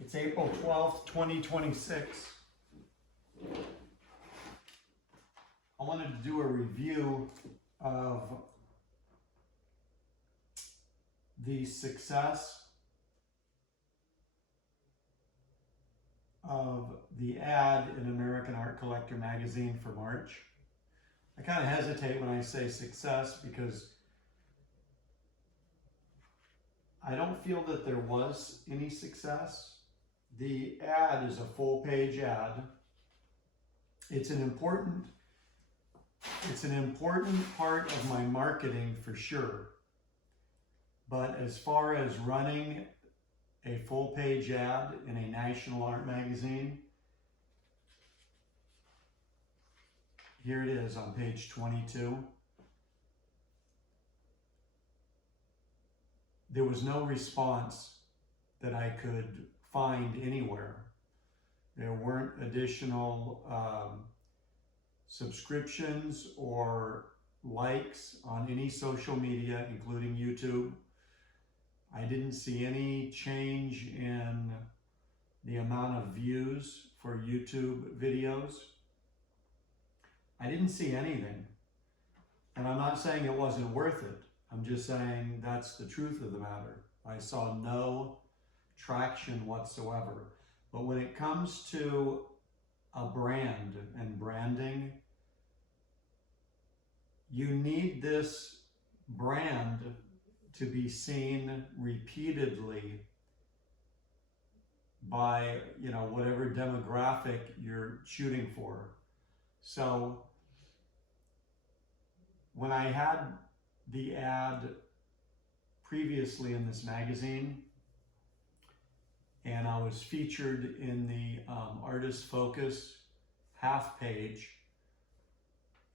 It's April 12th, 2026. I wanted to do a review of the success of the ad in American Art Collector magazine for March. I kind of hesitate when I say success because I don't feel that there was any success. The ad is a full-page ad. It's an important part of my marketing for sure. But as far as running a full-page ad in a national art magazine, here it is on page 22. There was no response that I could find anywhere. There weren't additional subscriptions or likes on any social media, including YouTube. I didn't see any change in the amount of views for YouTube videos. I didn't see anything. And I'm not saying it wasn't worth it. I'm just saying that's the truth of the matter. I saw no traction whatsoever. But when it comes to a brand and branding, you need this brand to be seen repeatedly by, whatever demographic you're shooting for. So when I had the ad previously in this magazine, and I was featured in the Artist Focus half page,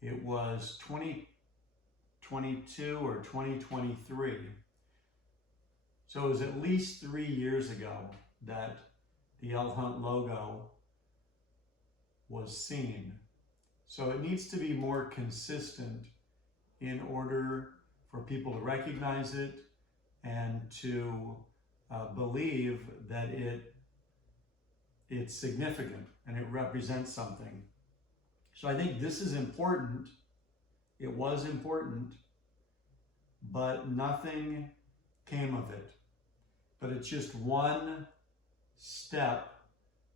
it was 2022 or 2023. So it was at least 3 years ago that the l.hunt logo was seen. So it needs to be more consistent in order for people to recognize it and to believe that it's significant and it represents something. So I think this is important. It was important, but nothing came of it. But it's just one step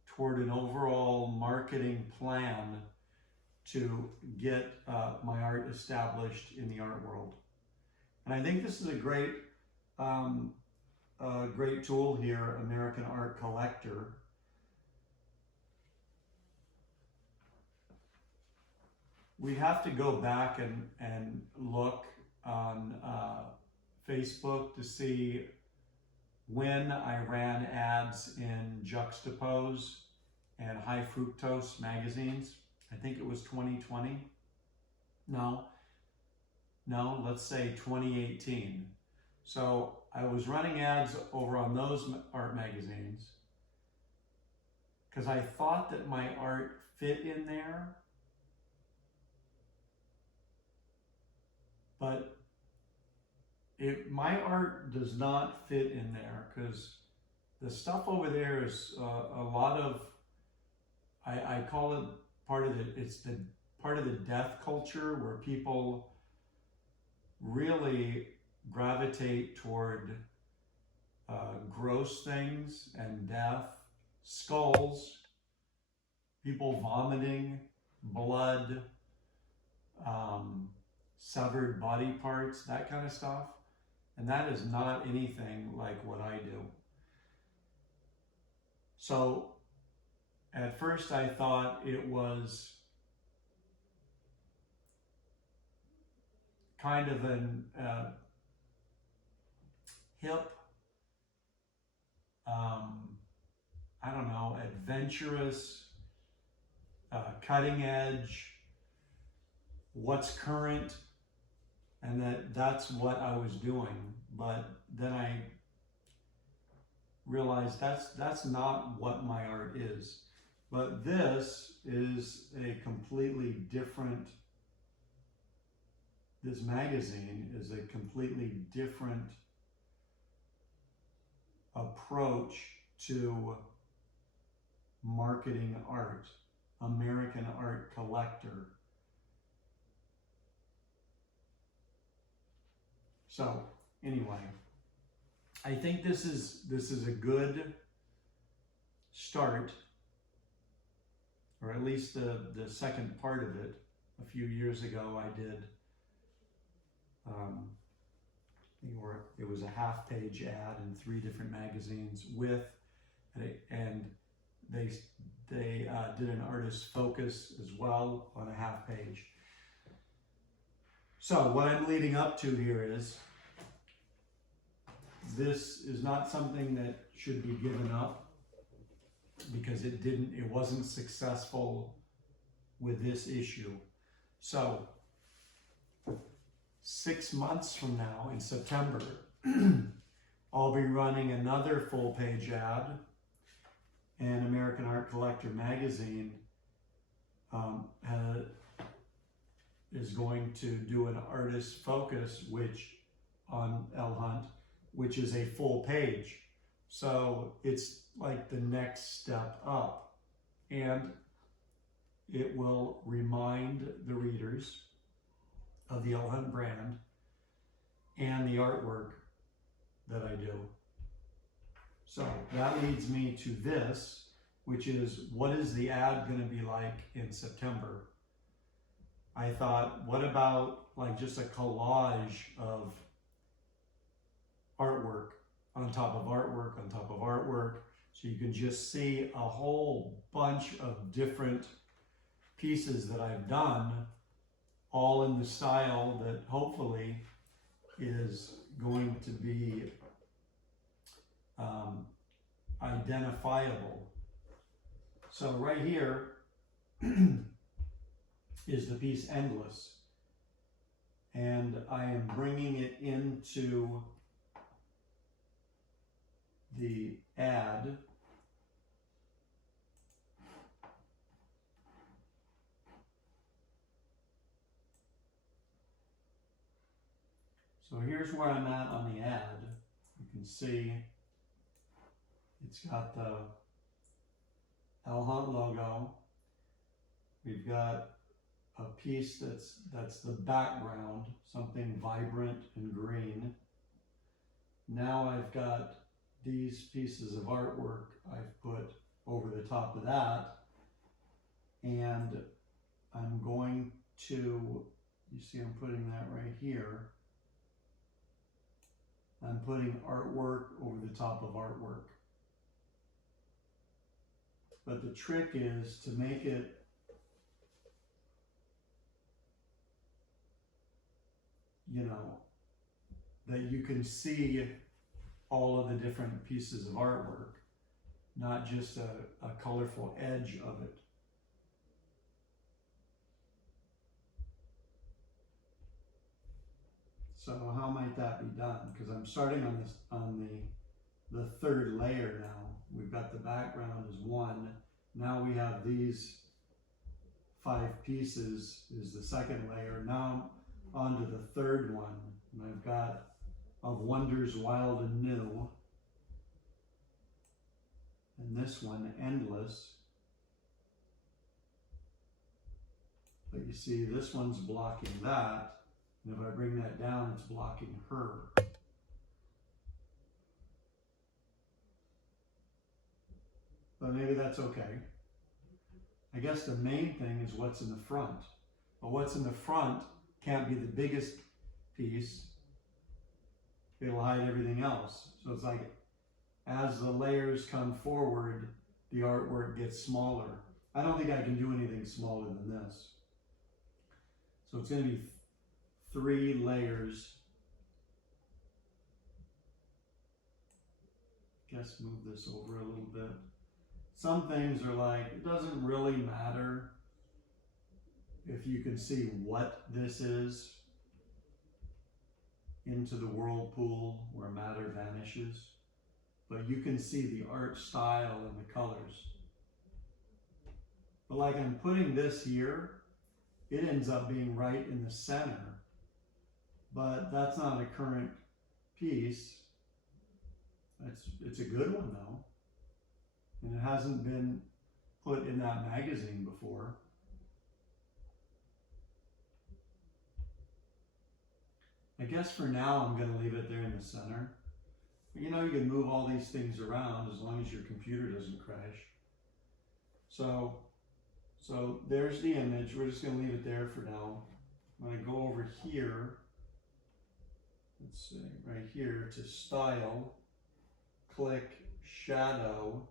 toward an overall marketing plan to get my art established in the art world. And I think this is a great tool here, American Art Collector. We have to go back and look on Facebook to see when I ran ads in Juxtapose and High Fructose magazines. I think it was 2020. No, let's say 2018. So I was running ads over on those art magazines because I thought that my art fit in there. But my art does not fit in there because the stuff over there is a lot of, I call it it's the part of the death culture where people really gravitate toward gross things and death, skulls, people vomiting, blood, severed body parts, that kind of stuff. And that is not anything like what I do. So at first I thought it was kind of an hip, adventurous, cutting edge, what's current, and that's what I was doing. But then I realized that's not what my art is. But this is a completely different, this magazine is a completely different approach to marketing art, American art collector. So anyway, I think this is a good start, or at least the second part of it. A few years ago, I did. It was a half-page ad in 3 different magazines and they did an artist focus as well on a half page. So what I'm leading up to here is, this is not something that should be given up because it wasn't successful with this issue. So 6 months from now, in September, I'll be running another full-page ad, and American Art Collector magazine is going to do an artist focus, on l.hunt, which is a full page. So it's like the next step up, and it will remind the readers of the l.hunt brand and the artwork that I do. So that leads me to this, which is, what is the ad going to be like in September? I thought, what about like just a collage of artwork on top of artwork on top of artwork, so you can just see a whole bunch of different pieces that I've done, all in the style that hopefully is going to be identifiable. So right here is the piece Endless, and I am bringing it into the ad. So here's where I'm at on the ad. You can see it's got the l.hunt logo. We've got a piece that's the background, something vibrant and green. Now I've got these pieces of artwork I've put over the top of that, and I'm going to, you see I'm putting that right here. I'm putting artwork over the top of artwork. But the trick is to make it that you can see all of the different pieces of artwork, not just a colorful edge of it. So how might that be done? Because I'm starting on the third layer now. We've got the background is one. Now we have these 5 pieces is the second layer. Now I'm onto the third one, and I've got Of Wonders Wild and New, and this one, Endless. But you see, this one's blocking that, and if I bring that down, it's blocking her. But maybe that's okay. I guess the main thing is what's in the front. But what's in the front can't be the biggest piece. It'll hide everything else. So it's like, as the layers come forward, the artwork gets smaller. I don't think I can do anything smaller than this. So it's going to be 3 layers. Guess move this over a little bit. Some things are like, it doesn't really matter if you can see what this is into the whirlpool where matter vanishes, but you can see the art style and the colors. But like I'm putting this here, it ends up being right in the center, but that's not a current piece. It's a good one though, and it hasn't been put in that magazine before. I guess for now I'm going to leave it there in the center. But you know, you can move all these things around as long as your computer doesn't crash. So there's the image. We're just going to leave it there for now. I'm going to go over here. Let's see, right here to Style. Click Shadow.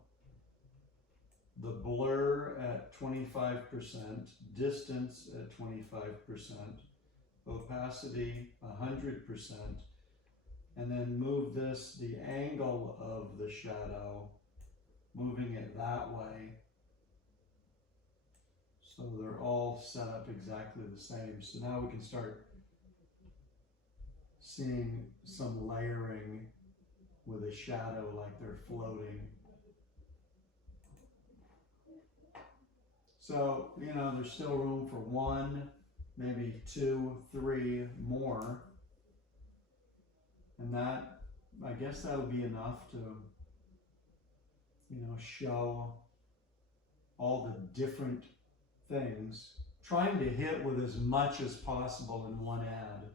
The blur at 25%. Distance at 25%. Opacity 100%. And then move this, the angle of the shadow, moving it that way. So they're all set up exactly the same. So now we can start seeing some layering with a shadow like they're floating. So, you know, there's still room for one, maybe two, three more. And that, I guess that'll be enough to, you know, show all the different things, trying to hit with as much as possible in one ad.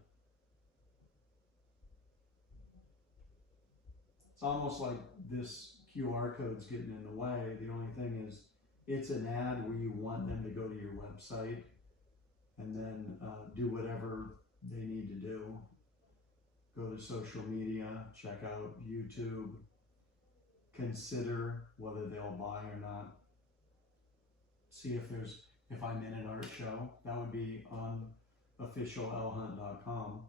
It's almost like this QR code's getting in the way. The only thing is, it's an ad where you want them to go to your website and then do whatever they need to do. Go to social media, check out YouTube, consider whether they'll buy or not. See if I'm in an art show. That would be on official l.hunt.com.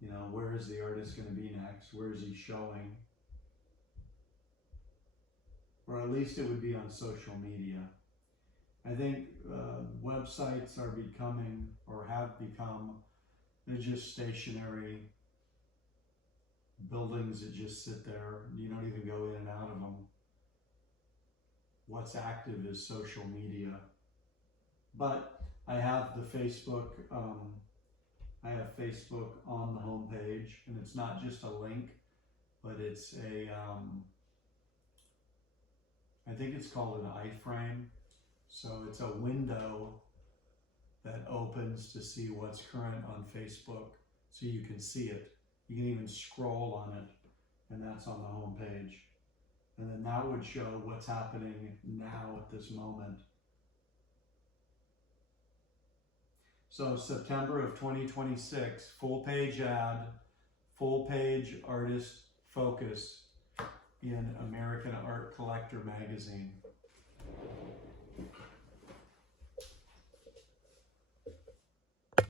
You know, where is the artist going to be next? Where is he showing? Or at least it would be on social media. I think websites are becoming, or have become, they're just stationary buildings that just sit there. You don't even go in and out of them. What's active is social media. But I have the Facebook, I have Facebook on the homepage, and it's not just a link, but it's a, I think it's called an iframe. So it's a window that opens to see what's current on Facebook, so you can see it. You can even scroll on it, and that's on the homepage. And then that would show what's happening now at this moment. So September of 2026, full page ad, full page artist focus in American Art Collector magazine.